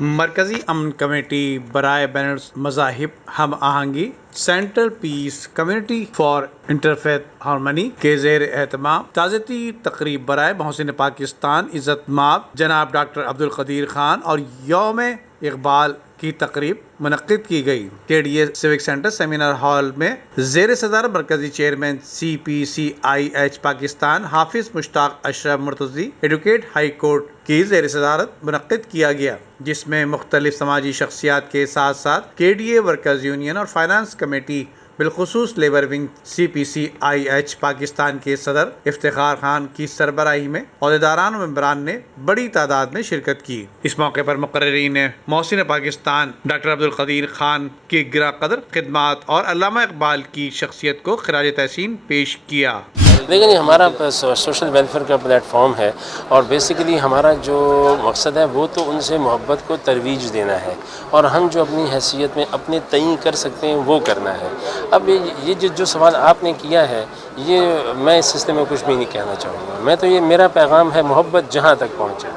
مرکزی امن کمیٹی برائے بین المذاہب ہم آہنگی central peace community for interfaith harmony کے زیر اہتمام تعزیتی تقریب برائے محسن پاکستان عزت مآب جناب ڈاکٹر عبدالقدیر خان اور یوم اقبال کی تقریب منعقد کی گئی۔ KDA civic centre seminar hall میں زیر صدارت مرکزی چیئرمین CPCIH پاکستان حافظ مشتاق اشرف مرتضی ایڈوکیٹ ہائی کورٹ کی زیر صدارت منعقد کیا گیا، جس میں مختلف سماجی شخصیات کے ساتھ ساتھ KDA ورکرز یونین اور فائنانس کمیٹی بالخصوص لیبر ونگ CPCIH پاکستان کے صدر افتخار خان کی سربراہی میں عہدیداران و ممبران نے بڑی تعداد میں شرکت کی۔ اس موقع پر مقررین نے محسن پاکستان ڈاکٹر عبدالقدیر خان کی گراں قدر خدمات اور علامہ اقبال کی شخصیت کو خراج تحسین پیش کیا۔ لیکن ہمارا سوشل ویلفیئر کا پلیٹ فارم ہے اور بیسیکلی ہمارا جو مقصد ہے وہ تو ان سے محبت کو ترویج دینا ہے اور ہم جو اپنی حیثیت میں اپنے تعین کر سکتے ہیں وہ کرنا ہے۔ اب یہ جو سوال آپ نے کیا ہے یہ میں اس سلسلے میں کچھ بھی نہیں کہنا چاہوں گا، میں تو یہ میرا پیغام ہے محبت جہاں تک پہنچے۔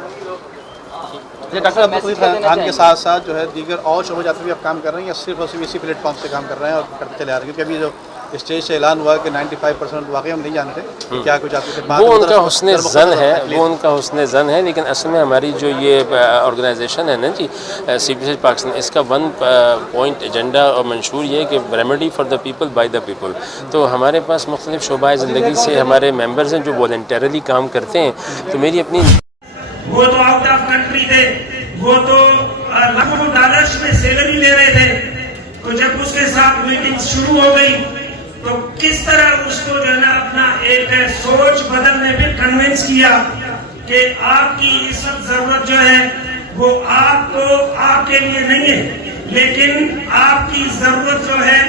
ڈاکٹر عبدالقدیر خان کے ساتھ ساتھ جو ہے دیگر اور شعبوں جاتے بھی آپ کام کر رہے ہیں یا صرف اور صرف اسی پلیٹ فارم سے کام کر رہے ہیں اور کرتے چلے آ رہے ہیں؟ کیونکہ ابھی جو اسٹیج سے اعلان ہوا کہ 95% واقعی ہم نہیں جانتے کیا کچھ آپ کی خدمات وہ ان کا حسن زن ہے، لیکن اصل میں ہماری جو یہ آرگنائزیشن ہے نا جی CPCIH پاکستان، اس کا 1 پوائنٹ ایجنڈا اور منشور یہ ہے کہ remedy for the people by the people. تو ہمارے پاس مختلف شعبۂ زندگی سے ہمارے ممبرز ہیں جو والنٹیرلی کام کرتے ہیں۔ تو میری اپنی وہ تو آؤٹ آف کنٹری تھے، وہ تو لاکھوں ڈالرز میں سیلری لے رہے تھے، تو جب اس کے ساتھ میٹنگ شروع ہو گئی تو کس طرح اس کو جو ہے نا اپنا ایک سوچ بدلنے پہ کنونس کیا کہ آپ کی اس وقت ضرورت جو ہے وہ آپ کو آپ کے لیے نہیں ہے، لیکن آپ کی ضرورت جو ہے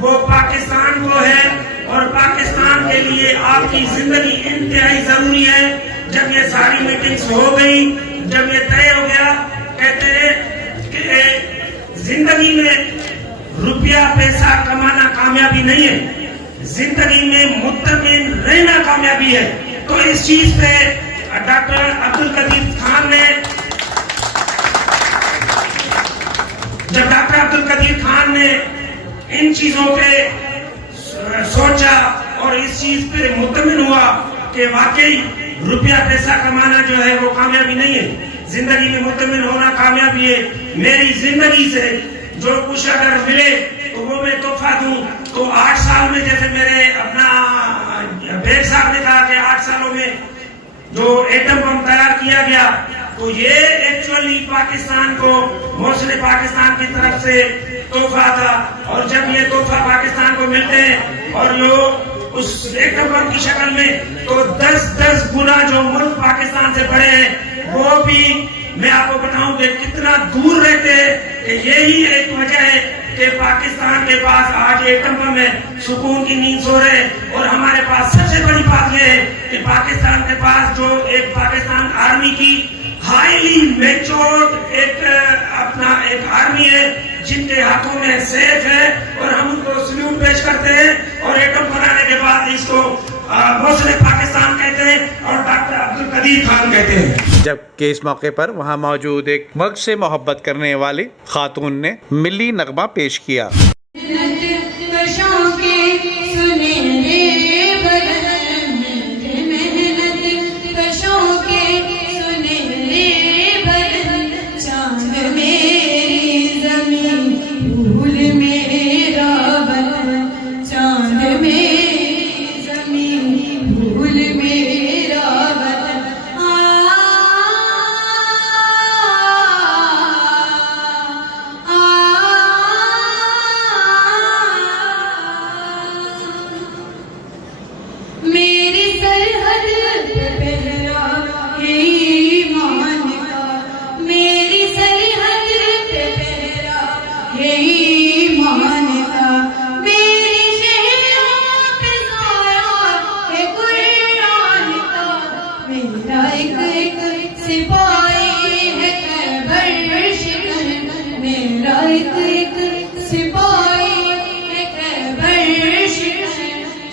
وہ پاکستان کو ہے اور پاکستان کے لیے آپ کی زندگی انتہائی ضروری ہے۔ جب یہ ساری میٹنگز ہو گئی، جب یہ طے ہو گیا، کہتے ہیں کہ زندگی میں روپیہ پیسہ کمانا کامیابی نہیں ہے، زندگی میں مطمئن رہنا کامیابی ہے۔ تو اس چیز پہ ڈاکٹر عبدالقدیر خان نے جب ڈاکٹر عبدالقدیر خان نے ان چیزوں پہ سوچا اور اس چیز پہ مطمئن ہوا کہ واقعی روپیہ پیسہ کمانا جو ہے وہ کامیابی نہیں ہے، زندگی میں مطمئن ہونا کامیابی ہے۔ میری زندگی سے جو کچھ اگر ملے تو وہ میں تحفہ دوں، تو 8 سال میں جیسے میرے اپنا بیگ صاحب نے کہا کہ 8 سالوں میں جو ایٹم بم تیار کیا گیا، تو یہ ایکچولی پاکستان کو محسن پاکستان کی طرف سے تحفہ تھا، اور جب یہ تحفہ پاکستان کو ملتے ہیں اور لوگ اس ایٹم بم کی شکل میں، تو 10 گنا جو ملک پاکستان سے بڑے ہیں وہ بھی میں آپ کو بتاؤں کہ کتنا دور رہتے ہیں، کہ یہی ایک وجہ ہے کہ پاکستان کے پاس آج ایٹم بم ہے، سکون کی نیند سو رہے، اور ہمارے پاس سب سے بڑی بات یہ ہے کہ پاکستان کے پاس جو ایک پاکستان آرمی کی ہائیلی میچورڈ ایک آرمی ہے جن کے ہاتھوں میں سیف ہے، اور ہم ان کو سلیوٹ پیش کرتے ہیں، اور ایٹم بنانے کے بعد اس کو محسن پاکستان کہتے ہیں اور ڈاکٹر عبدالقدیر خان کہتے ہیں۔ جبکہ اس موقع پر وہاں موجود ایک ملک سے محبت کرنے والی خاتون نے ملی نغمہ پیش کیا۔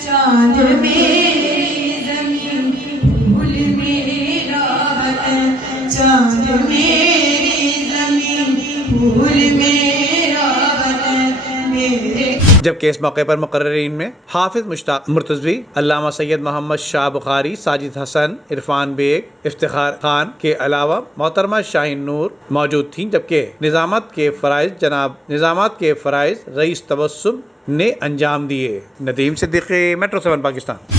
چاند میری زمین بھول میرا وطن، چاند میری زمین پھول میرا وطن میرے. جبکہ اس موقع پر مقررین میں حافظ مشتاق مرتضوی، علامہ سید محمد شاہ بخاری، ساجد حسن، عرفان بیگ، افتخار خان کے علاوہ محترمہ شاہین نور موجود تھیں، جبکہ نظامت کے فرائض رئیس تبسم نے انجام دیے. ندیم صدیقی، میٹرو 7 پاکستان.